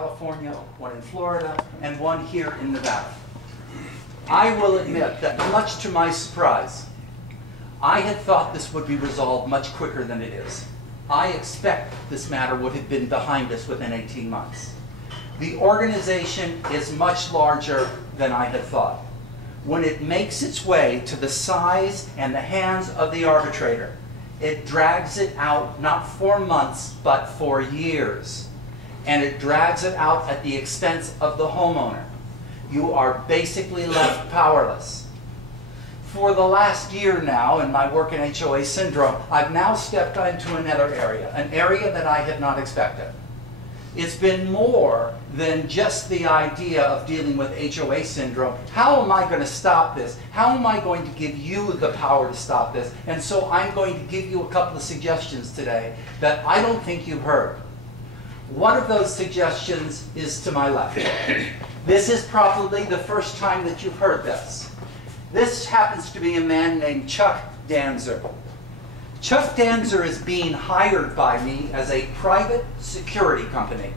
California, one in Florida, and one here in Nevada. I will admit that much to my surprise, I had thought this would be resolved much quicker than it is. I expect this matter would have been behind us within 18 months. The organization is much larger than I had thought. When it makes its way to the size and the hands of the arbitrator, it drags it out not for months, but for years. And it drags it out at the expense of the homeowner. You are basically left powerless. For the last year now, in my work in HOA syndrome, I've now stepped into another area, an area that I had not expected. It's been more than just the idea of dealing with HOA syndrome. How am I going to stop this? How am I going to give you the power to stop this? And so I'm going to give you a couple of suggestions today that I don't think you've heard. One of those suggestions is to my left. This is probably the first time that you've heard this. This happens to be a man named Chuck Danzer. Chuck Danzer is being hired by me as a private security company.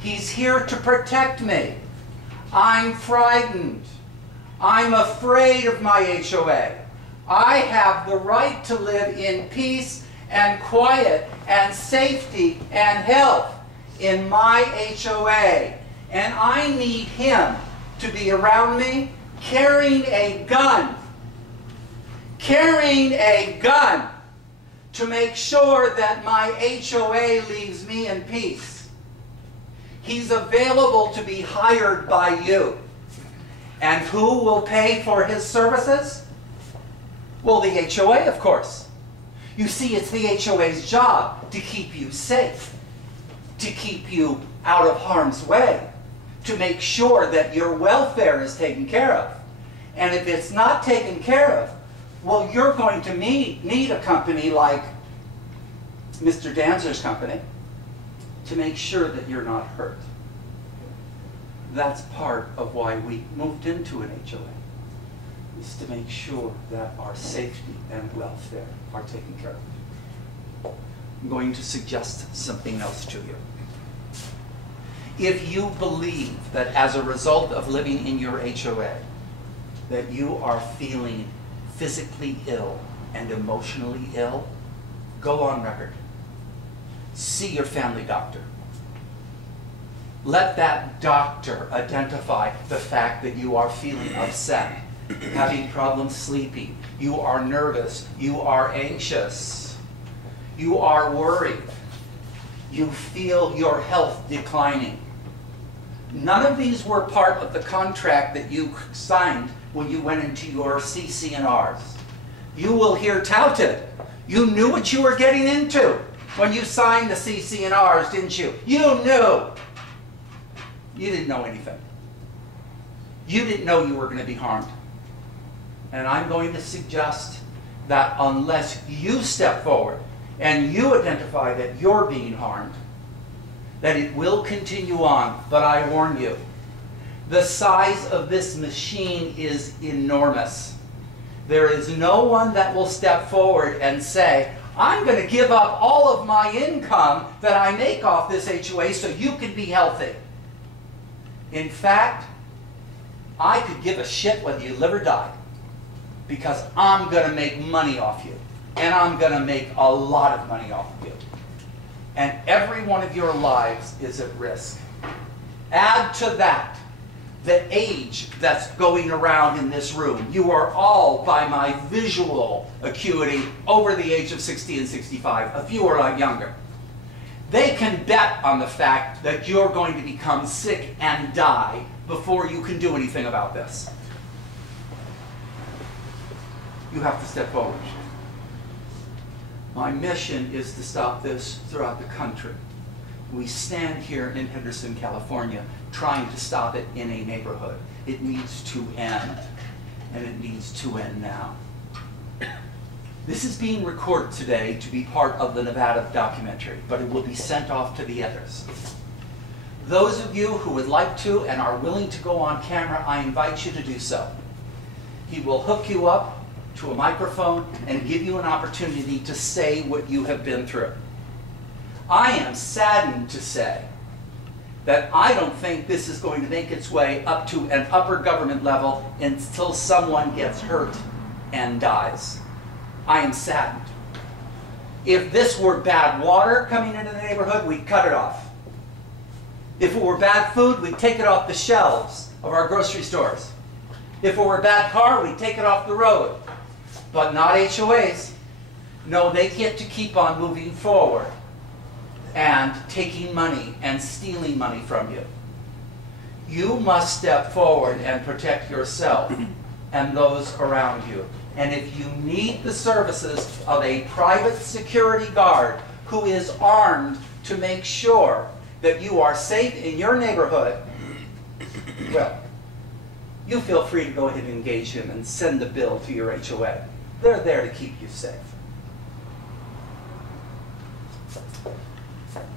He's here to protect me. I'm frightened. I'm afraid of my HOA. I have the right to live in peace and quiet and safety and health in my HOA. And I need him to be around me carrying a gun. Carrying a gun to make sure that my HOA leaves me in peace. He's available to be hired by you. And who will pay for his services? Well, the HOA, of course. You see, it's the HOA's job to keep you safe, to keep you out of harm's way, to make sure that your welfare is taken care of. And if it's not taken care of, well, you're going to need a company like Mr. Danzer's company to make sure that you're not hurt. That's part of why we moved into an HOA, is to make sure that our safety and welfare are taken care of. I'm going to suggest something else to you. If you believe that as a result of living in your HOA, that you are feeling physically ill and emotionally ill, go on record. See your family doctor. Let that doctor identify the fact that you are feeling upset, having problems sleeping, you are nervous, you are anxious, you are worried, you feel your health declining. None of these were part of the contract that you signed when you went into your CC&Rs. You will hear touted. You knew what you were getting into when you signed the CC&Rs, didn't you? You knew. You didn't know anything. You didn't know you were going to be harmed. And I'm going to suggest that unless you step forward and you identify that you're being harmed, that it will continue on. But I warn you, the size of this machine is enormous. There is no one that will step forward and say, I'm going to give up all of my income that I make off this HOA so you can be healthy. In fact, I could give a shit whether you live or die, because I'm going to make money off you. And I'm going to make a lot of money off of you. And every one of your lives is at risk. Add to that the age that's going around in this room. You are all, by my visual acuity, over the age of 60 and 65. A few are younger. They can bet on the fact that you're going to become sick and die before you can do anything about this. You have to step forward. My mission is to stop this throughout the country. We stand here in Henderson, California, trying to stop it in a neighborhood. It needs to end, and it needs to end now. This is being recorded today to be part of the Nevada documentary, but it will be sent off to the others. Those of you who would like to and are willing to go on camera, I invite you to do so. He will hook you up to a microphone and give you an opportunity to say what you have been through. I am saddened to say that I don't think this is going to make its way up to an upper government level until someone gets hurt and dies. I am saddened. If this were bad water coming into the neighborhood, we'd cut it off. If it were bad food, we'd take it off the shelves of our grocery stores. If it were a bad car, we'd take it off the road. But not HOAs. No, they get to keep on moving forward and taking money and stealing money from you. You must step forward and protect yourself and those around you. And if you need the services of a private security guard who is armed to make sure that you are safe in your neighborhood, well, you feel free to go ahead and engage him and send the bill to your HOA. They're there to keep you safe.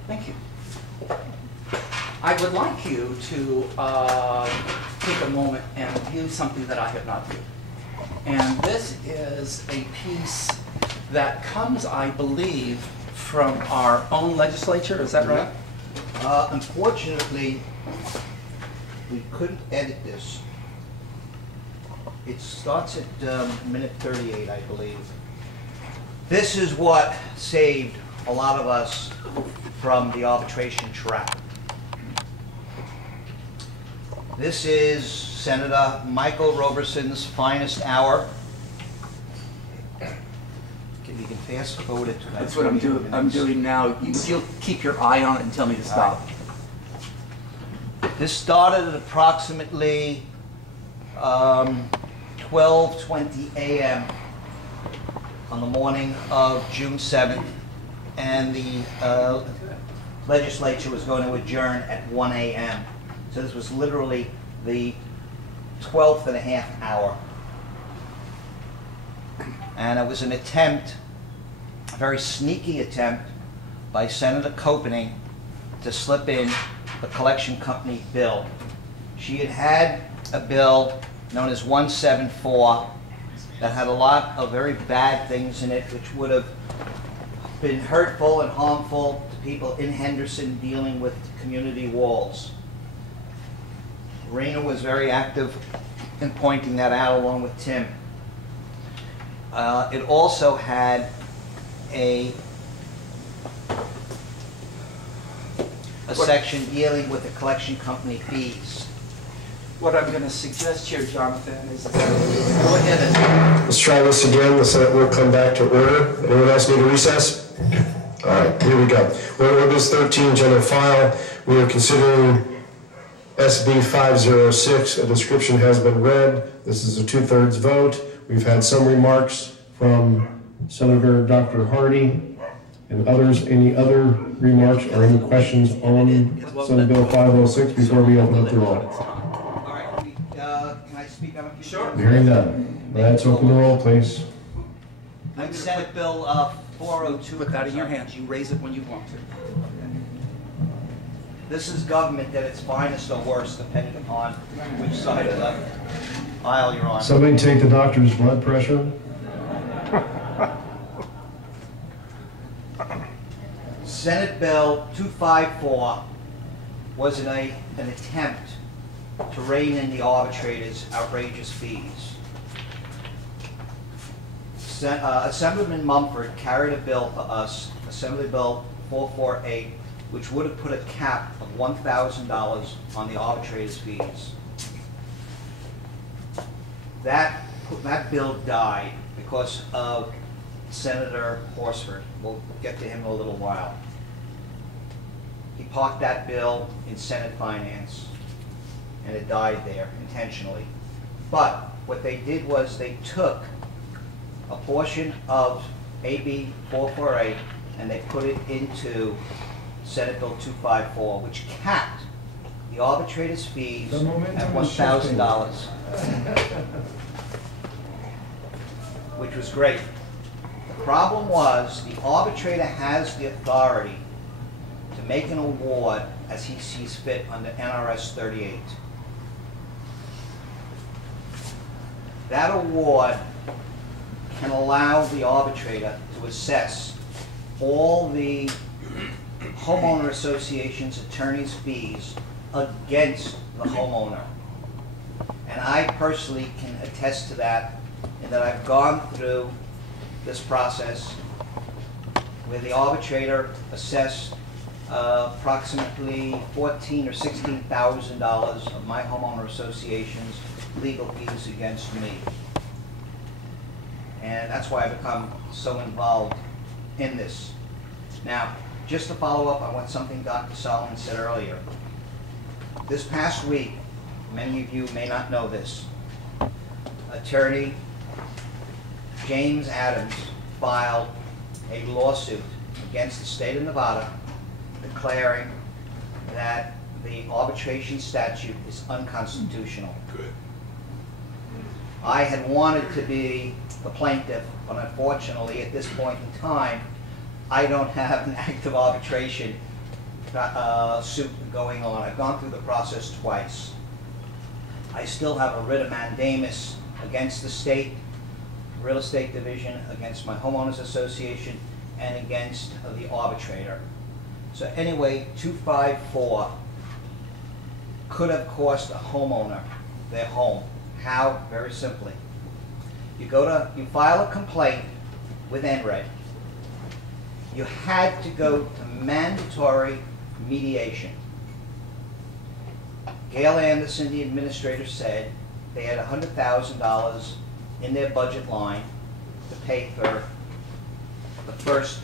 Thank you. I would like you to take a moment and view something that I have not viewed. And this is a piece that comes, I believe, from our own legislature. Is that right? Unfortunately, we couldn't edit this. It starts at minute 38, I believe. This is what saved a lot of us from the arbitration trap. This is Senator Michael Roberson's finest hour. You can fast forward it to that. That's what I'm doing. I'm doing now. You'll keep your eye on it and tell me to stop. This started at approximately 12:20 a.m. on the morning of June 7th, and the legislature was going to adjourn at 1 a.m. So this was literally the 12th and a half hour. And it was an attempt, a very sneaky attempt, by Senator Copening to slip in the collection company bill. She had had a bill known as 174 that had a lot of very bad things in it, which would have been hurtful and harmful to people in Henderson dealing with community walls. Raina was very active in pointing that out along with Tim. It also had a section dealing with the collection company fees. What I'm going to suggest here, Jonathan, is that go ahead and... Let's try this again. The Senate will come back to order. Anyone else need a recess? All right, here we go. We're Ordinance 13, general file. We are considering SB 506. A description has been read. This is a 2/3 vote. We've had some remarks from Senator Dr. Hardy and others. Any other remarks or any questions on Senate Bill 506 before we open up the roll? All right, can I speak on a few? Sure. Hearing none. Let's open the roll, please. Senate Bill 402. Put that in your hands. You raise it when you want to. This is government at its finest or worst, depending upon which side of the aisle you're on. Somebody take the doctor's blood pressure. Senate Bill 254 was an attempt to rein in the arbitrator's outrageous fees. Assemblyman Mumford carried a bill to us, Assembly Bill 448, which would have put a cap of $1,000 on the arbitrator's fees. That bill died because of Senator Horsford. We'll get to him in a little while. He parked that bill in Senate Finance, and it died there intentionally. But what they did was they took a portion of AB 448 and they put it into Senate Bill 254, which capped the arbitrator's fees at $1,000, which was great. The problem was the arbitrator has the authority to make an award as he sees fit under NRS 38. That award can allow the arbitrator to assess all the homeowner association's attorney's fees against the homeowner. And I personally can attest to that, in that I've gone through this process where the arbitrator assessed approximately $14,000 or $16,000 of my homeowner association's legal fees against me. And that's why I've become so involved in this. Now, just to follow up on what something Dr. Solomon said earlier. This past week, many of you may not know this, attorney James Adams filed a lawsuit against the state of Nevada declaring that the arbitration statute is unconstitutional. Good. I had wanted to be the plaintiff, but unfortunately at this point in time, I don't have an active arbitration suit going on. I've gone through the process twice. I still have a writ of mandamus against the state real estate division, against my homeowners association, and against the arbitrator. So anyway, 254 could have cost a homeowner their home. How? Very simply. You file a complaint with NRED. You had to go to mandatory mediation. Gail Anderson, the administrator, said they had $100,000 in their budget line to pay for the first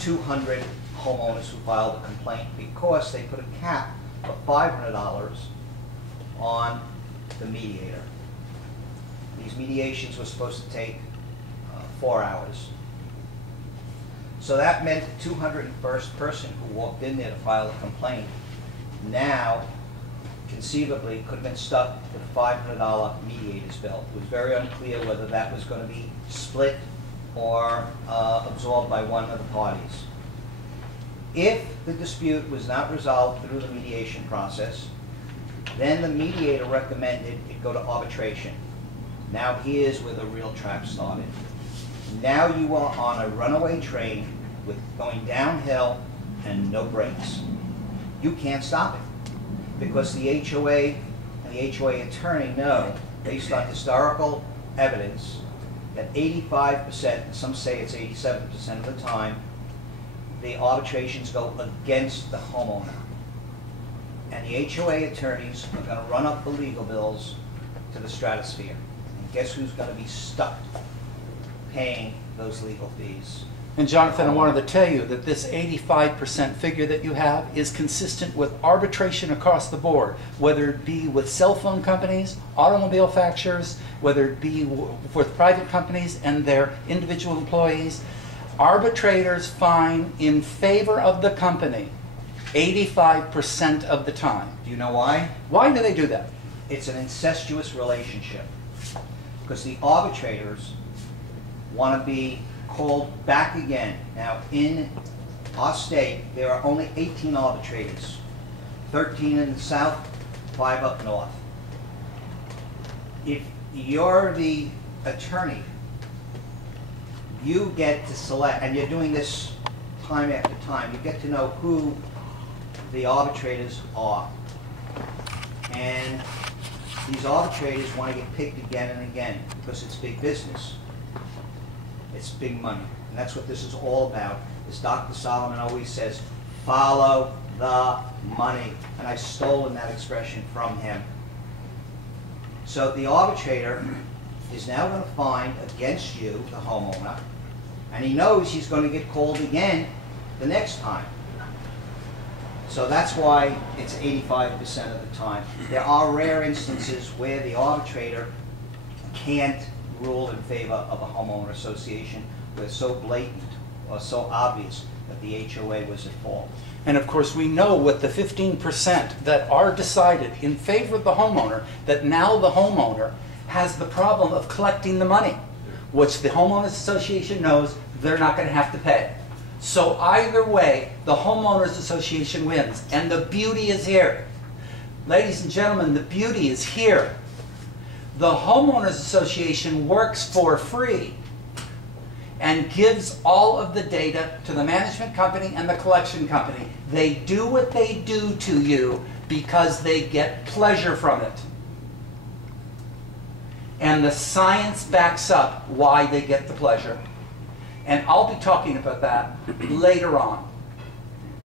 200 homeowners who filed a complaint, because they put a cap of $500 on the mediator. These mediations were supposed to take 4 hours. So that meant the 201st person who walked in there to file a complaint now conceivably could have been stuck with a $500 mediator's bill. It was very unclear whether that was going to be split or absorbed by one of the parties. If the dispute was not resolved through the mediation process, then the mediator recommended it go to arbitration. Now here's where the real trap started. Now you are on a runaway train with going downhill and no brakes. You can't stop it, because the HOA and the HOA attorney know, based on historical evidence, that 85%, some say it's 87% of the time, the arbitrations go against the homeowner. And the HOA attorneys are going to run up the legal bills to the stratosphere. And guess who's going to be stuck paying those legal fees? And Jonathan, I wanted to tell you that this 85% figure that you have is consistent with arbitration across the board, whether it be with cell phone companies, automobile manufacturers, whether it be with private companies and their individual employees. Arbitrators fine in favor of the company 85% of the time. Do you know why? Why do they do that? It's an incestuous relationship, because the arbitrators want to be called back again. Now, in our state, there are only 18 arbitrators, 13 in the south, 5 up north. If you're the attorney, you get to select, and you're doing this time after time, you get to know who the arbitrators are. And these arbitrators want to get picked again and again, because it's big business. It's big money. And that's what this is all about. As Dr. Solomon always says, follow the money. And I've stolen that expression from him. So the arbitrator is now going to find against you, the homeowner, and he knows he's going to get called again the next time. So that's why it's 85% of the time. There are rare instances where the arbitrator can't rule in favor of a homeowner association where it's so blatant or so obvious that the HOA was at fault. And of course, we know with the 15% that are decided in favor of the homeowner, that now the homeowner has the problem of collecting the money, which the homeowners association knows they're not going to have to pay. So either way, the homeowners association wins. And the beauty is here. Ladies and gentlemen, the beauty is here. The homeowners association works for free. and gives all of the data to the management company and the collection company. They do what they do to you because they get pleasure from it. And the science backs up why they get the pleasure. And I'll be talking about that later on.